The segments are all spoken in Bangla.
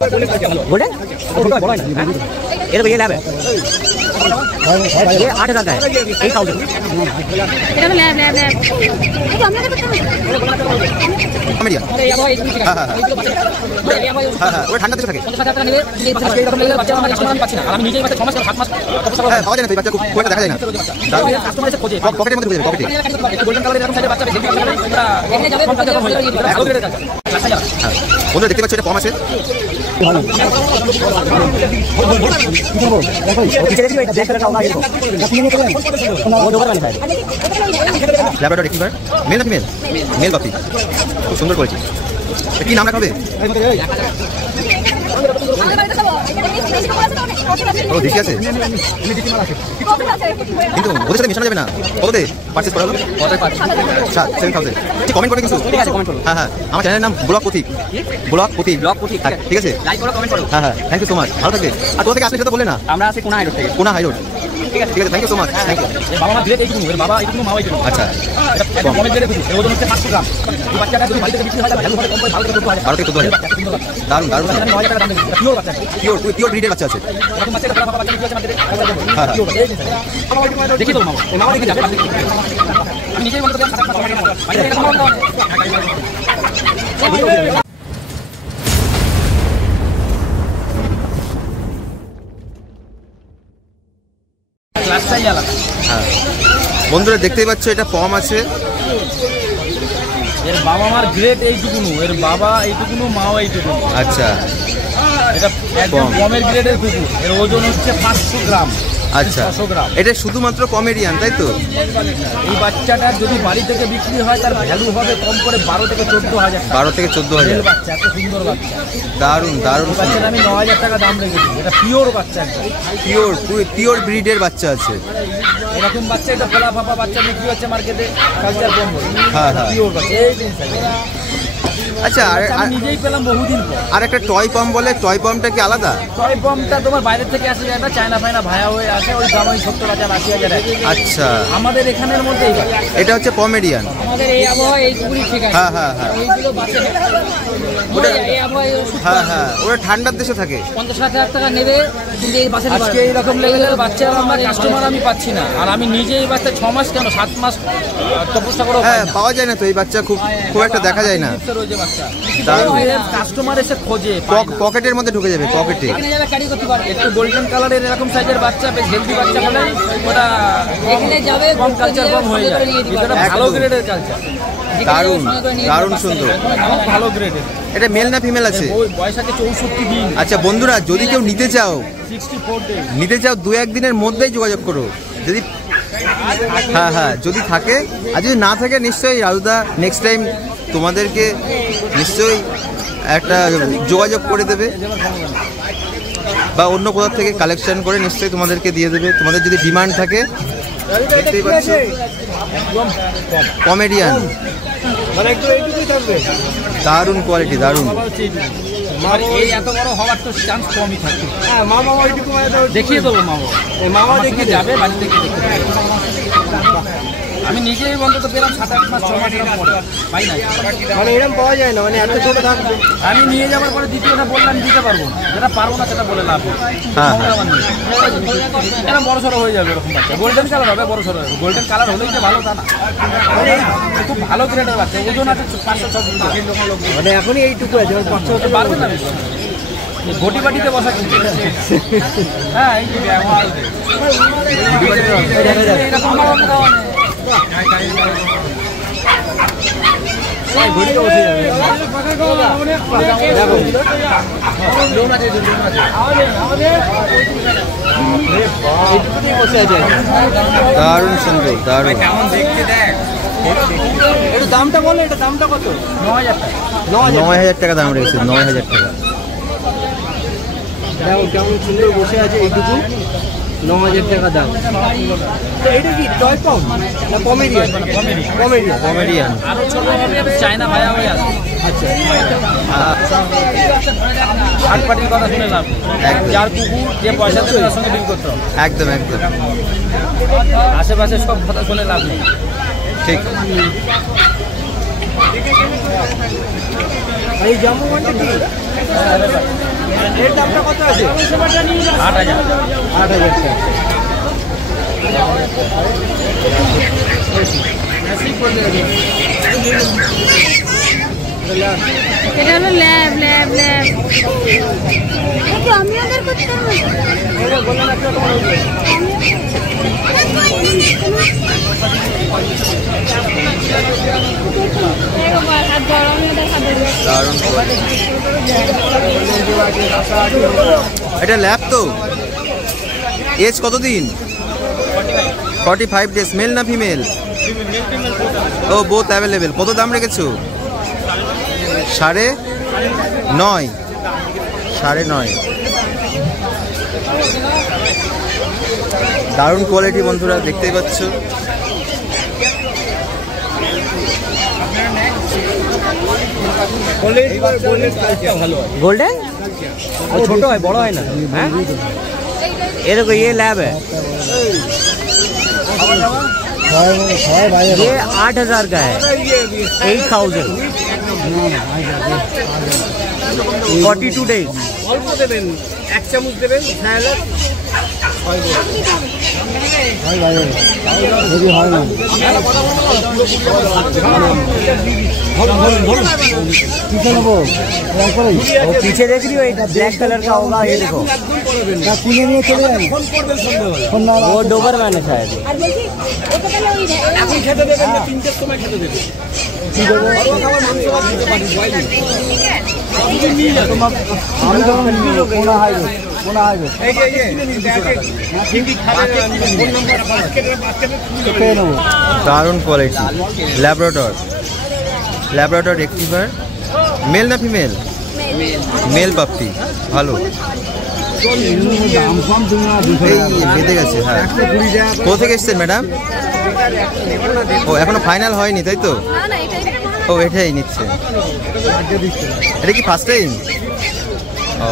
गोल्डन ये तो ये लैब है, ये 8,000 का है, 8,000 এটা ল্যাব ল্যাব ল্যাব এই আমরা তো কমেডিয়া। হ্যাঁ ওটা ঠান্ডা দেশে থাকে। 50,000 টাকা নেবে আজকে এরকম লেগে বাচ্চা আমার কাস্টমার আমি পাচ্ছি না, আর আমি নিজেই মাত্র 6 মাস 7 মাস হ্যাঁ পাওয়া যায় না, তো এই বাচ্চা খুব একটা দেখা যায় না। কাস্টমার এসে খোঁজে পকেটের মধ্যে ঢুকে যাবে, পকেটে। গোল্ডেন কালারের এরকম সাইজের বাচ্চা দেখতে পাচ্ছেন, এখানে যাবে কম টাকা হয়ে যাবে, ভালো গ্রেডের কাজ। বন্ধুরা দেখতে পাচ্ছ এটা কম আছে। ল্যাবরেটরি রিসিভার মেল না ফিমেল? মেল কপি, খুব সুন্দর করেছি। কি নাম রাখা হবে? ও দেশি আছে কিন্তু ওদের সাথে মেশানো যাবে না। কততে পারচেস করা হলো? 7,000। কমেন্ট করে কিন্তু হ্যাঁ হ্যাঁ আমার চ্যানেলের নাম ব্লগ পথিক। ব্লগ পথিক, ব্লগ পথিক, ঠিক আছে। লাইক করো, কমেন্ট করো। হ্যাঁ হ্যাঁ থ্যাংক ইউ সো মাচ, ভালো থাকবে। আর কোথা থেকে আসলে সেটা তো বললে না। আমরা আছি কোনা হাই রোড থেকে। কোনা হাই রোড, ঠিক আছে ঠিক আছে thank you so much. Thank you. বাবা মা গ্রেড এইটুকু, এর বাবা এইটুকু মা এইটুকু। আচ্ছা এটা কমেন্ট গ্রেডে খুব, এর ওজন হচ্ছে 500 গ্রাম। এই বাচ্চাটা যদি বাড়িতে বিক্রি হয় তাহলে ভ্যালু হবে কম করে, ভালো করে 12,000 দারুণ দারুণ। 9,000 টাকা দাম দেবে, পিওর বাচ্চা, পিওর ব্রিডের বাচ্চা আছে। এরকম বাচ্চা বাবা বাচ্চা বিক্রি হচ্ছে মার্কেটে পিওর। দেখি তো মামা এই মামা দেখি যাবে, আমি নিজেই বলতে পারি 7 মাস বাইরে এরকম দাও। ক্লাসটাই আলাদা। হ্যাঁ বন্ধুরা দেখতেই পাচ্ছ এটা পম আছে। এর বাবা মার গ্রেড এইটুকুনো, এর বাবা এইটুকুনো, মাও এইটুকুনো। আচ্ছা এটা একদম কমের গ্রেডের কুকুর, এর ওজন হচ্ছে 500 গ্রাম। আচ্ছা এটা শুধুমাত্র কমেডিয়ান তাই তো? এই বাচ্চাটা যদি বাড়ি থেকে বিক্রি হয় তার ভ্যালু হবে কম করে 12 থেকে 14,000 টাকা। 12 থেকে 14,000 বাচ্চা, এত সুন্দর বাচ্চা, দারুণ দারুণ। বাচ্চার আমি 9,000 টাকা দাম রেখেছি। এটা পিওর বাচ্চা, পিওর ব্রিডের বাচ্চা আছে। এরকম বাচ্চা এটা ফোলা ফাপা বাচ্চা বিক্রি হচ্ছে মার্কেটে, কালচার কম বলে। হ্যাঁ হ্যাঁ পিওর বাচ্চা এই জিনিসটা। আচ্ছা আমি নিজেই পেলাম বহুদিন পর। আর একটা টয় পম বলে, টয় পমটা কি আলাদা? টয় পমটা তোমার বাইরে থেকে আসে যায় না, চায়না ফায়না ভায়া হয়ে আসে, ওই দাম ওই 70,000 80,000। আচ্ছা আমাদের এখানের মধ্যেই এটা হচ্ছে কমেডিয়ান। আমাদের এই আবহাওয়া এইটুকুই ঠিক আছে। হ্যাঁ হ্যাঁ হ্যাঁ ওইগুলো বাচ্চা এই আবহাওয়ায় হ্যাঁ হ্যাঁ ওরা ঠান্ডার দেশে থাকে। 50,000 টাকা নেবে, কিন্তু এই বাচ্চা আজকে এইরকম লেভেলের বাচ্চা আমার কাস্টমার আমি পাচ্ছি না, আর আমি নিজেই বাচ্চা 6 মাস কেন 7 মাস তপস্যা করে হ্যাঁ পাওয়া যায় না তো এই বাচ্চা, খুব একটা দেখা যায় না। কাস্টমার এসে খোঁজে, পকেটের মধ্যে ঢুকে যাবে, পকেটে। একটু গোল্ডেন কালারের এরকম সাইজের বাচ্চা, বেশ হেলদি বাচ্চা হলে ওটা এখানে যাবে, কম কালচার কম হয়ে যায়। এটা ভালো গ্রেডের কালচার, দারুণ দারুণ সুন্দর, ভালো গ্রেডের। এটা মেল না ফিমেল আছে? বয়স আছে 64 দিন। আচ্ছা বন্ধুরা যদি কেউ নিতে চাও 64 ডে নিতে চাও 2-1 দিনের মধ্যেই যোগাযোগ করো যদি। হ্যাঁ হ্যাঁ যদি থাকে, আর যদি না থাকে নিশ্চয়ই রাজুদা নেক্সট টাইম তোমাদেরকে নিশ্চয়ই একটা যোগাযোগ করে দেবে, বা অন্য কোথাও থেকে কালেকশন করে নিশ্চয়ই তোমাদেরকে দিয়ে দেবে, তোমাদের যদি ডিমান্ড থাকে। দেখতেই পাচ্ছ কমেডিয়ান, দারুণ কোয়ালিটি, দারুণ। এই এত বড় হওয়ার তো চান্স কমই থাকে। দেখিয়ে দেবো মামা দেখিয়ে যাবে বাড়ি থেকে। আমি নিজেই অন্তত পেলাম 7-8 মাস 6 মাস এরকম পরে পাই না, মানে এরকম পাওয়া যায় না, মানে এত ছোট থাকবে। আমি নিয়ে যাওয়ার পরে দ্বিতীয়টা বললাম দিতে পারবো না, যেটা পারবো না সেটা বলে লাভ। এটা বড় সড়ো হয়ে যাবে এরকম বাচ্চা, গোল্ডেন কালার হবে, বড় সড়ো হবে। গোল্ডেন কালার হলেই যে ভালো তা না, খুব ভালো গ্রেডের বাচ্চা, ওজন আছে 500-600 কিলো। মানে এখনই এইটুকু আছে, 500 পারবে না ঘটি বাটিতে বসা কিন্তু। হ্যাঁ এই যে দারুণ সুন্দর, দারুণ। এটা দামটা বলো, এটা দামটা কত? 9,000 টাকা। 9,000 টাকা দাম রেখেছে, 9,000 টাকা। দেখো কেমন সুন্দর বসে আছে, এইটুকু 9,000 টাকা দাম। তো এটা কি টয় পম না কমেডিয়ান? Comedian, comedian. আরো ছোট হবে, চায়না ভায়া হয়ে আছে। আচ্ছা হাট পাটির কথা শুনে লাভ, যার কুকুর যে পয়সা দেবে তার সঙ্গে ডিল করতে হবে। একদম একদম, আশেপাশে সব কথা শুনে লাভ নেই। ঠিক। এই জাম্বো মানটা কি? কত আছে? 8,000। 8,000 টাকা। এটা হলো ল্যাব ল্যাব ল্যাব। একটু আমি অর্ডার করতে পারবো? এটা ল্যাব তো, এজ কতদিন? 45 ডেজ। মেল না ফিমেল? ও বোথ অ্যাভেলেবেল। কত দাম রেখেছো? 9.5। 9.5। দারুণ কোয়ালিটি বন্ধুরা, দেখতেই পাচ্ছ। गोल्डन छोटो है बड़ा है ना? ये देखो ये लैब है, ये 8,000 का है। 8,000 42 days। অল্প দেবেন, 1 চামচ দেবেন। पीछे देख रही हो, एक ब्लैक कलर का होगा, ये देखो। वो डोबरमैन है शायद। দারুণ কোয়ালিটি। Labrador retriever. মেল না ফিমেল? Mail puppy. ভালো, বেঁধে গেছে। হ্যাঁ, কোথা থেকে এসছেন ম্যাডাম? ও এখনো ফাইনাল হয়নি তাই তো? ও এটাই নিচ্ছে। এটা কি ফার্স্ট টাইম? ও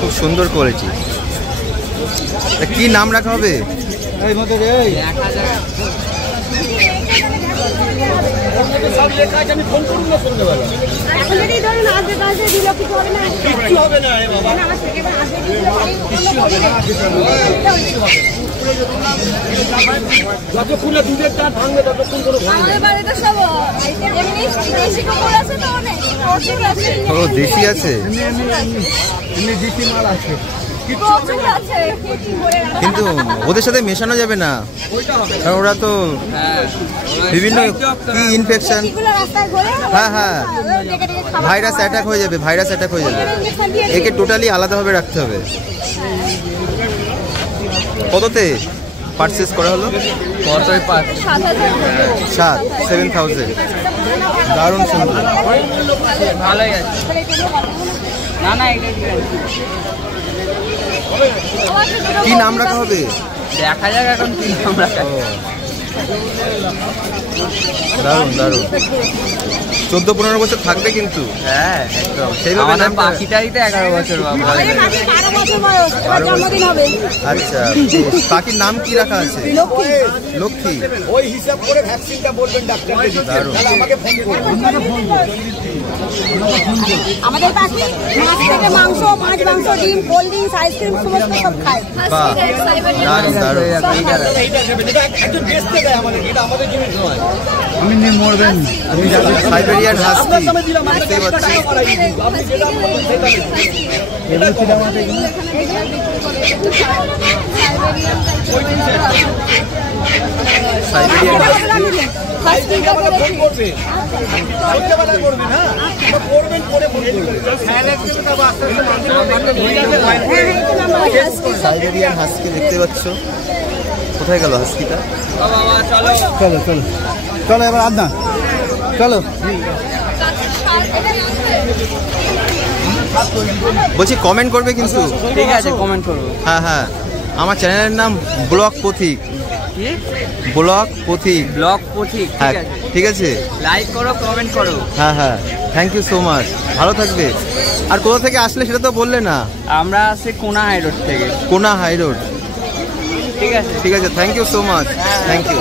খুব সুন্দর কোয়ালিটি। কি নাম রাখা হবে? যতক্ষণ না দুধের দাঁত ভাঙবে ততক্ষণ কোনো ও দেশি আছে, দেশি মাল আছে, কিন্তু ওদের সাথে মেশানো যাবে না, কারণ ওরা তো বিভিন্ন কি ইনফেকশন। হ্যাঁ হ্যাঁ, ভাইরাস অ্যাটাক হয়ে যাবে, একে টোটালি আলাদাভাবে রাখতে হবে। কততে পারচেস করা হলো? 7,000। দারুণ সুন্দর। ভালোই আছে। না কি নাম রাখা হবে? দেখা যাক এখন কি নাম রাখা। দারুণ। 14-15 বছর থাকবে কিন্তু। হ্যাঁ একদম, সেইভাবে নাম পাখিটাই তো 11 বছর। আচ্ছা, পাখির নাম কি রাখা আছে? লক্ষ্মী। ওই হিসাব করে ভ্যাকসিনটা বলবেন ডাক্তারকে দিতে, তাহলে আমাকে ফোন করবেন। আমাদের পাখি মাছ থেকে মাংস, মাছ মাংস, ডিম, কোল্ড ড্রিঙ্কস, আইসক্রিম সমস্ত সব খায়। দারুণ। একজন বেচতে দেয় আমাদের, এটা আমাদের জিনিস নয়। আমি নিয়ে মরবেন। সাইবেরিয়ান হাস্কি দেখতেই পাচ্ছি। Siberian husky. সাইবেরিয়ান হাস্কি দেখতে পাচ্ছ। কোথায় গেল হাস্কিটা? চলো এবার আদনা চলো। বলছি কমেন্ট করবে কিন্তু। ঠিক আছে, কমেন্ট করবো। হ্যাঁ হ্যাঁ, আমার চ্যানেলের নাম ব্লগ পথিক। ব্লগ পথিক। হ্যাঁ ঠিক আছে, লাইক করো, কমেন্ট করো। হ্যাঁ হ্যাঁ, থ্যাংক ইউ সো মাচ। ভালো থাকবে। আর কোথা থেকে আসলে সেটা তো বললে না। আমরা আসছি কোনা হাই রোড থেকে। কোনা হাই রোড। ঠিক আছে, thank you so much. Thank you.